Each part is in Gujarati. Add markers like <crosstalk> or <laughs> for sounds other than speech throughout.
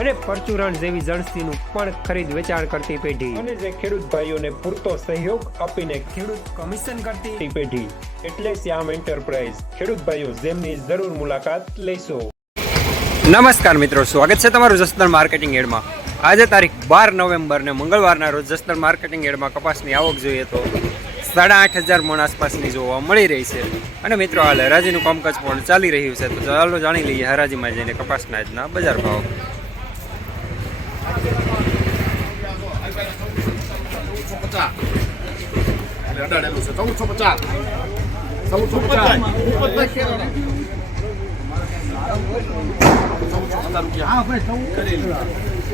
અને પરચુરણ જેવી જણસીનું પણ ખરીદ વેચાણ કરતી પેઢી. અને જે ખેડૂત ભાઈઓને પૂરતો સહયોગ આપીને ખેડૂત કમિશન કરતી પેઢી. એટલે શ્યામ એન્ટરપ્રાઇઝ. ખેડૂત ભાઈઓ જેમની જરૂર મુલાકાત લેશો. નમસ્કાર મિત્રો સ્વાગત છે તમારું જસદણ માર્કેટિંગ એડમાં. આજે તારીખ બાર નવેમ્બર ને મંગળવારના રોજ જસદણ માર્કેટિંગ એડમાં કપાસની આવક જોઈએ તો સાડા આઠ હજાર મણ આસપાસની જોવા મળી રહી છે. અને મિત્રો હાલ હરાજીનું કામકાજ પણ ચાલી રહ્યું છે. તો ચાલો જાણી લઈએ હરાજીમાં જઈને કપાસના આજના બજાર ભાવ. અડાડેલું છે ચૌદસો પચાસ ચૌદસો પચાસ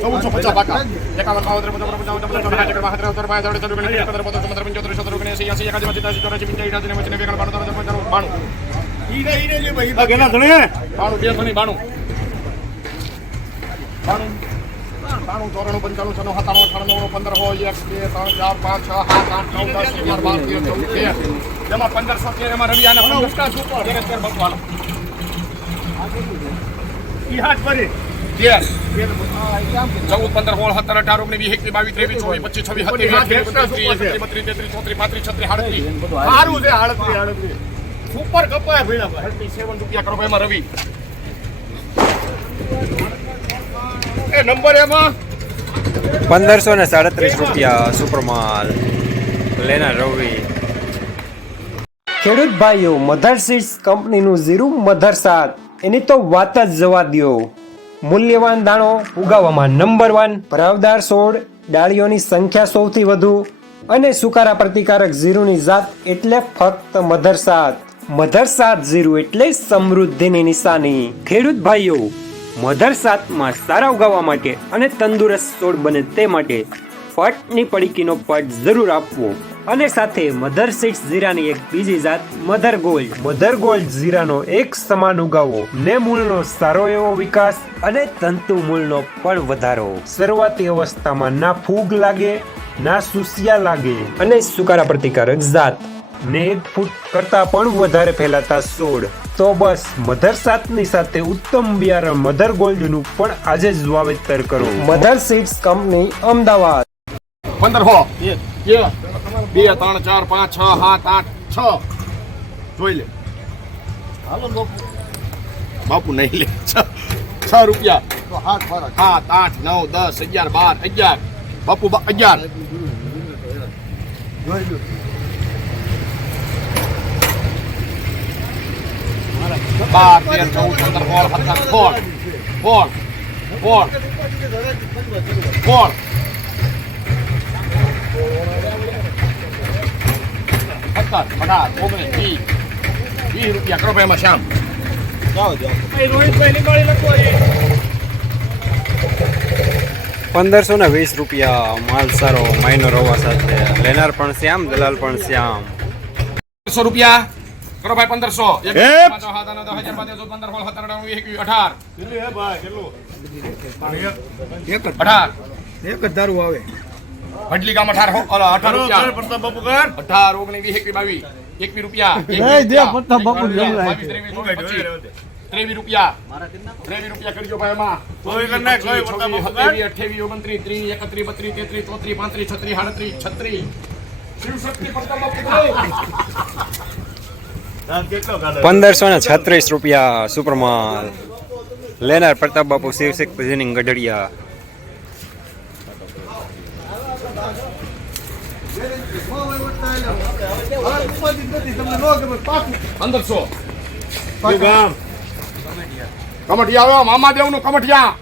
ચૌદસો પચાસ પાકા એકાવન બાવન ચોપન પંચાવન છપ્પન સાઠ એકડ બાસઠ ત્રેસઠ બાસઠ ત્રેસઠ ઓગણએંસી એકોતેર બોતેર ચુમ્મોતેર પંચોતેર છોતેર ઓગણએંસી એંસી એકાસી પચીસ ત્યાસી ચોરાસી પંચાસી અઠ્યાસી નેવું નેવ્યાસી એકાણું બાણું ત્રણ ત્રણ બાણું બાણું બે બાણું બાણું બાણું ચોરાણું પંચાણું છનું સત્તાણું અઠાણું નવ્વાણું પંદર હોય એક બે ત્રણ ચાર પાંચ છ સાત આઠ નવ દસ અગિયાર બાર તેર ચૌદ તેર. એમાં પંદરસો તેર એમાં રવિ આને હલો તેર તેર બસો હાલો તેર ચૌદ પંદર સોળ સત્તર અઢાર ઓગણીસ વીસ એકવીસ બાવીસ ત્રેવીસ ચોવીસ પચીસ છવ્વીસ સત્યાવીસ બત્રીસ તેત્રીસ ચોત્રીસ પાંત્રીસ છત્રીસ આડત્રીસ સારું છે આડત્રીસ આડત્રીસ સુપર કપાય ભીડા સેવન રૂપિયા કરો એમાં રવિ. એ નંબર એમાં? પંદરસો ને સાડત્રીસ રૂપિયા સુપરમાલ. લેના રવિ. ખેડૂત ભાઈઓ મધર સીડ્સ કંપનીનું જીરું મધર સાત એની તો વાત જ જવા દો મૂલ્યવાન દાણો ઉગાવવામાં નંબર વન ભરાવદાર છોડ ડાળીઓની સંખ્યા સૌથી વધુ અને સુકારા પ્રતિકારક જીરુની જાત એટલે ફક્ત મધર સાત મધર સાત જીરું એટલે સમૃદ્ધિની નિશાની. ખેડૂત ભાઈઓ મધર સાતમાં સારા ઉગાવવા માટે અને તંદુરસ્ત છોડ બને તે માટે પટની પડીકીનો પટ જરૂર આપવો. અને સાથે મધર સીડ્સ જીરાની એક બીજી જાત મધર ગોલ્ડ. મધર ગોલ્ડ જીરાનો એક સમાન ઉગાવો. ને મૂળનો સારો એવો વિકાસ અને તંતુ મૂળનો પણ વધારો. શરૂઆતી અવસ્થામાં ના ફૂગ લાગે ના સુસિયા લાગે. અને સુકારા પ્રતિકારક જાત. ને એક ફૂટ કરતા પણ વધારે ફેલાતા છોડ તો બસ મધર સાતની સાથે ઉત્તમ બિયારણ મધર ગોલ્ડનું પણ આજે જ વાવેતર કરો. Mother seeds company Ahmedabad. પંદર હો. બે ત્રણ ચાર પાંચ છ સાત આઠ છ. જોઈ લે. હાલો બાપુ. નહીં લે. છ રૂપિયા. સાત આઠ નવ દસ અગિયાર બાર અગિયાર. બાપુ બા- અગિયાર. બાર તેર ચૌદ પંદર સોળ સત્તર સોળ સોળ સોળ સોળ સત્તર પચાસ ઓગણીસ વીસ વીસ રૂપિયા કરો ભાઈ એમાં શ્યામ પંદરસો ને વીસ રૂપિયા માલ સારો માઇનો રવા સાથે. લેનાર પણ શ્યામ દલાલ પણ શ્યામ. પંદરસો રૂપિયા. કરો ભાઈ પંદરસો. અઢાર, એક જ દારૂ આવે. ભટલી ગામ અઢાર અઢાર રૂપિયા. અઢાર ઓગણીસ વીસ એકવીસ બાવીસ એકવીસ રૂપિયા. બાપુ ત્રેવીસ. ત્રેવીસ ત્રેવીસ કરજો ભાઈ એમાં સત્યાવીસ, અઠ્યાવીસ ઓગણત્રીસ ત્રીસ એકત્રીસ બત્રીસ તેત્રીસ ચોત્રીસ પાંત્રીસ છત્રીસ સાડત્રીસ છત્રીસ. શિવશક્તિ પત્તા બાપુ પંદરસો ને છત્રીસ રૂપિયા સુપરમાલ. લેનાર પ્રતાપ બાપુ શિવશેખ જીનિંગ ગઢડિયા. પંદરસો. કમઠિયા આવ્યો મામા નું કમઠિયા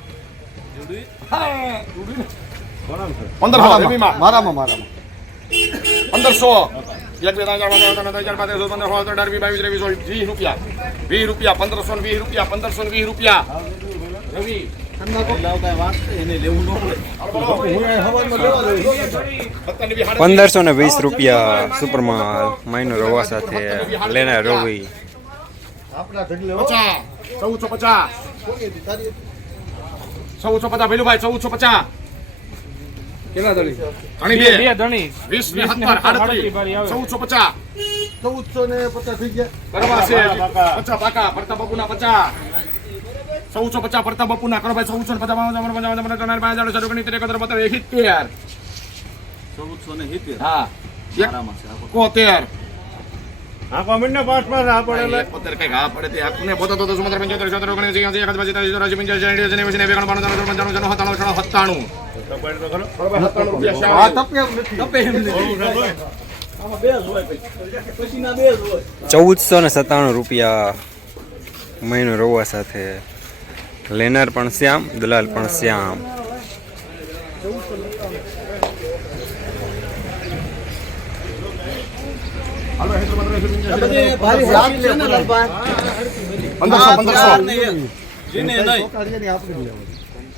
પંદરસો મારામાં મારામાં. પંદરસો. એક બે પંદર, સોળ, અઢાર, બાવીસ, ત્રેવીસ, વીસ રૂપિયા. વીસ રૂપિયા પંદરસો ને વીસ રૂપિયા પંદરસો વીસ રૂપિયા. રવિ. પંદરસો ને વીસ રૂપિયા સુપરમાલ માઇનો રવા સાથે લેના રવિ. ચૌદસો પચાસ. ચૌદસો પચાસ ભાઈ ચૌદસો પચાસ. ધણી બે વીસ ને સત્તર આડત્રીસ ચૌદસો પચાસ ચૌદસો ને પચાસ થઈ ગયા કરવા છે પચાસ પાકા પડતા બાપુના પચાસ ચૌદસો પચાસ પડતા બાપુના કરો ભાઈ ચૌદસો ને પચાસ બાવન, બાવન, બાવન, બાવન, બાવન, બાવન, શરૂ કરી ત્રેક, ત્રેક, બત્રીસ, સિત્તેર. ચૌદસો ને સિત્તેર હા ને છન્નું, સત્તાણું, ચૌદસો ને સત્તાણું રૂપિયા મહિનો રોવા સાથે લેનાર પણ શ્યામ દલાલ પણ શ્યામ પંદરસો, પંદરસો.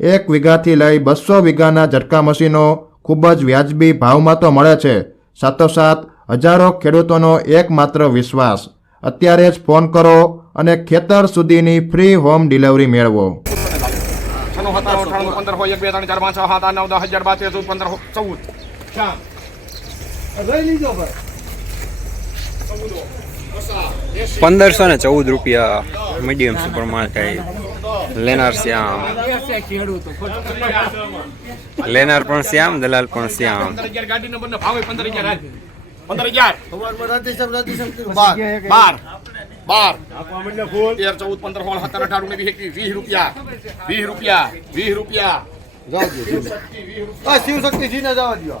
એક વીઘાથી લઈ બસો વીઘાના ઝટકા મશીનો ખૂબ જ વ્યાજબી ભાવમાં તો મળે છે. સાથોસાથ હજારો ખેડૂતોનો એકમાત્ર વિશ્વાસ. અત્યારે જ ફોન કરો અને ખેતર સુધીની ફ્રી હોમ ડિલિવરી મેળવો. પંદરસો ને ચૌદ રૂપિયા મીડિયમ ટાઈપ લેનાર શ્યામ. લેનાર પણ શ્યામ દલાલ પણ શ્યામ. ગાડી નંબરનો ભાવ હોય, પંદર, અગિયાર, પંદર, અગિયાર, સવારમાં રાતે સાહેબ રાતે સાહેબ બાર. બાર, બાર, તેર, ચૌદ, પંદર, સોળ, સત્તર, અઢાર, ઓગણીસ, વીસ, રૂપિયા. વીસ રૂપિયા. વીસ રૂપિયા. શિવ આ શિવશક્તિ જવા દો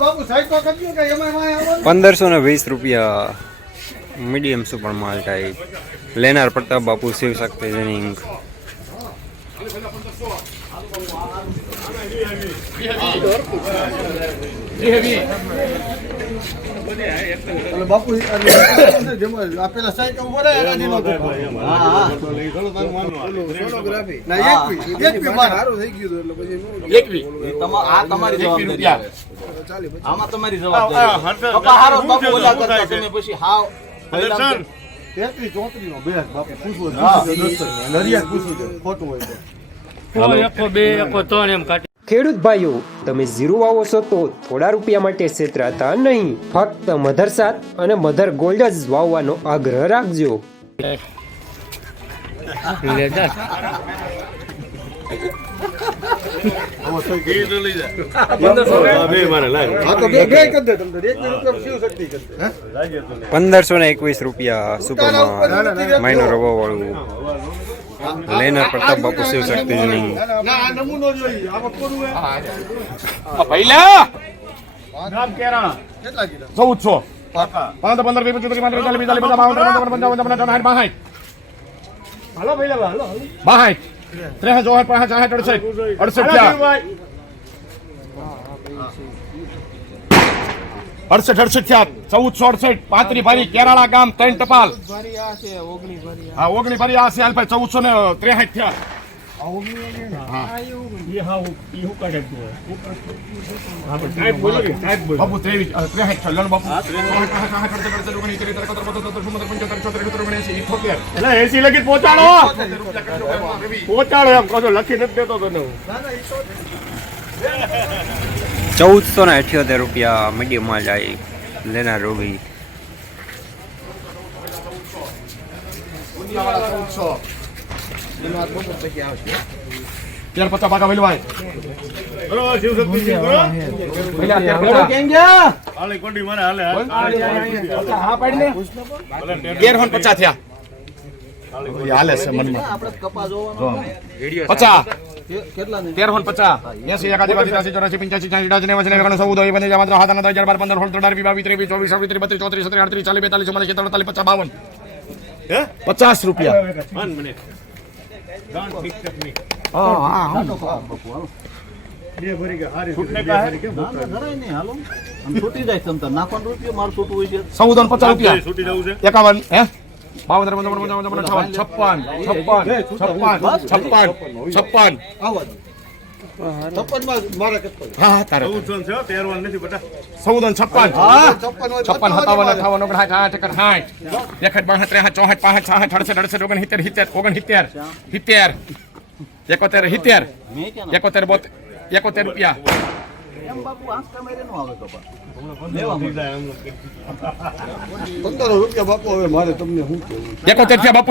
બાપુ સાઈડ તો કરજો કે એમાં એમાં પંદરસો ને વીસ રૂપિયા. મીડિયમ સુપરમાલ ટાઈપ લેનાર પ્રતાપ બાપુ શિવ શક્તિ જનિંગ. બાપુ સાઈડ તમારી જવાબદારી. પછી. તેત્રીસ ચોત્રીસ નો બેસ બાપુ પૂછવું નરિયા પૂછવું છે ખોટું હોય તો. ખેડૂત ભાઈઓ તમે ઝીરો વાવો છો તો થોડા રૂપિયા માટે છેતરાતા નહીં. ફક્ત મધર સાત અને મધર ગોલ્ડ જ વાવવાનો આગ્રહ રાખજો. પંદરસો ને એકવીસ રૂપિયા સુપરમાં મહિનો રવા વાળું લેનાર પ્રતાપ બાપુ શિવ શક્તિ પહેલા ચૌદસો પંદર વીસ પચીસ ત્રીસ પાંત્રીસ ચાલીસ પિસ્તાલીસ પચાસ બાવન ત્રેપન ચોપન પંચાવન છપ્પન સત્તાવન સાઠ બાસઠ બાસઠ ત્રેસઠ ચોસઠ પાંસઠ સાસઠ અડસઠ અડસઠ અડસઠ અડસઠ થયા ચૌદસો અડસઠ પાંત્રી ભારી કેરાળા ગામ ત્રણ ટપાલ હા ઓગણી ભરી આ છે હાલ ચૌદસો ને ત્રેસઠ થયા એસી લગી પહોંચાડો પહોંચાડો એમ કહો લખી નથી દેતો તને. ચૌદસો ને અઠ્યોતેર રૂપિયા મીડિયમ માલ જાય લેનાર રોવી ત્યાર પચાસ પાકા વેલવાય પેલા ત્યાર પચાસ. કેમ ગયા? તેર હોન પચાસ થયા. એ હાલે છે મનમાં. આપણે કપા જોવાનો પચાસ. કે- કેટલા ને? તેરસો પચાસ. એસી બાસી ચોરાસી પંચ્યાસી છ્યાસી અઠ્યાસી નેવું એકાણું ચૌદ ઓગણીસ પંદર હાથ નવ હજાર બાર પંદર સોળ ત્રણ અઢાર બાવીસ ત્રેવીસ ચોવીસ બત્રીસ ચોત્રીસ સત્તર અડત્રીસ ચાલીસ બેતાલીસ ચુમ્માલીસ છેતાલીસ પચાસ બાવન. પચાસ રૂપિયા. હા હા હા ના ના જરાય નહીં હાલો આમ છૂટી જાય તમતાર નાખવાનો રૂપિયો. મારું છૂટું હોય છે. ચૌદ અને પચાસ રૂપિયા એકાવન હે? બાવન ત્રેપન પંચાવન છપ્પન છપ્પન છપ્પન છપ્પન છપ્પન આવા દો છપ્પનમાં મારે કેટલો હા હા તારે ચૌદ અને છપ્પન છપ્પન હોય છપ્પન સત્તાવન અઠાવન ઓગણસાઠ આઠ એકર સાઠ એકઠ બાસઠ ત્રેસઠ ચોસઠ પાસઠ છાસઠ અડસઠ અડસઠ ઓગણ સિત્તેર સિત્તેર ઓગણ સિત્તેર સિત્તેર એકોતેર સિત્તેર મેં ક્યાં એકોતેર બોતેર એકોતેર રૂપિયા એમ બાપુ આંખ કમાઈને નો આવે કપા લેવા પંદર રૂપિયા. બાપુ હવે મારે તમને શું કહેવું એકોતેર થયા બાપુ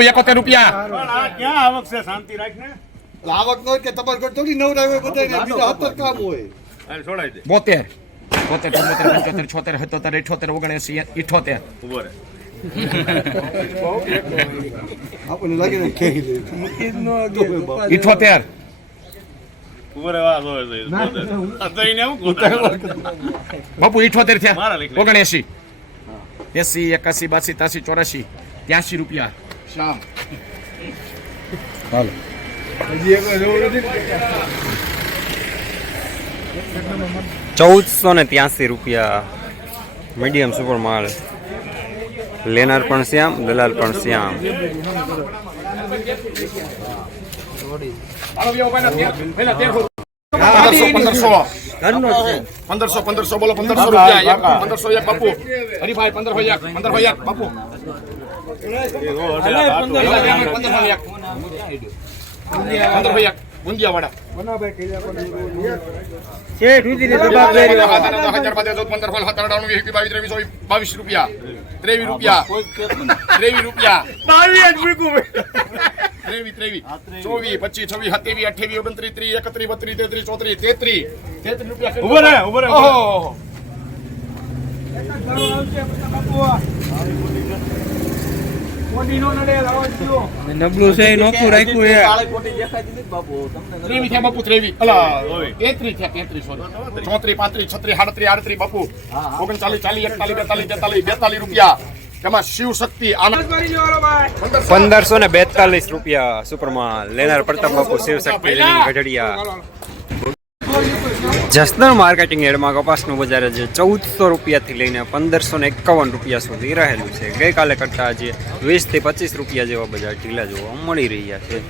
આવક નો કે તમારે ઘર થોડી નવરાવે બધાને બીજા હાથ કામ હોય. બોતેર. બોતેર પંચોતેર પંચોતેર છોતેર સત્તોતેર ઇઠોતેર આપણને લાગે ને ખેહી ઇઠોતેર <laughs> બાપુ ઇઠોતેર થયા. ઓગણએસી. એસી એકાસી બાસી ત્યાસી ચોરાસી ત્યાસી રૂપિયા. શામ ચૌદસો ને ત્યાસી રૂપિયા મીડિયમ સુપર માલ લેનાર પણ શ્યામ દલાલ પણ શ્યામ. પંદરસો પંદરસો બોલો પંદરસો રૂપિયા પંદરસો એક બાપુ. હરીભાઈ પંદરસો એક પંદરસો એક બાપુ. પંદરસો એક. પંદરસો એક. ગુંજિયા વાળા બાવીસ રૂપિયા. ત્રેવીસ રૂપિયા. ત્રેવીસ રૂપિયા. ત્રેવી ત્રેવીસ ચોવીસ પચીસ છવ્વીસ સત્યાવીસ અઠ્યાવીસ ઓગણત્રીસ ત્રીસ એકત્રીસ બત્રીસ તેત્રીસ ચોત્રીસ તેત્રીસ. તેત્રીસ રૂપિયા ઊભો રહે ઊભો રહે ઓહો નબળું છે નોખું રાખ્યું એ ત્રેવી ખોટી બાપુ. તમને થયા બાપુ ત્રેવીસ. અલા તેત્રીસ થયા તેત્રીસ. ચોત્રીસ પાંત્રીસ છત્રીસ આડત્રીસ આડત્રીસ બાપુ. ઓગણચાલીસ ચાલીસ એકતાલીસ બેતાલીસ તેતાલીસ બેતાલીસ રૂપિયા. તેમાં શિવ શક્તિ પંદરસો. ને બેતાલીસ રૂપિયા સુપરમાં લેનાર પ્રતાપ બાપુ શિવશક્તિ ગઢડિયા. જસદણ માર્કેટિંગ એડમાં કપાસનું બજાર જે ચૌદસો રૂપિયાથી લઈને પંદરસો ને એકાવન રૂપિયા સુધી રહેલું છે. ગઈકાલે કરતાં આજે વીસથી પચીસ રૂપિયા જેવા બજાર ઢીલા જોવા મળી રહ્યા છે.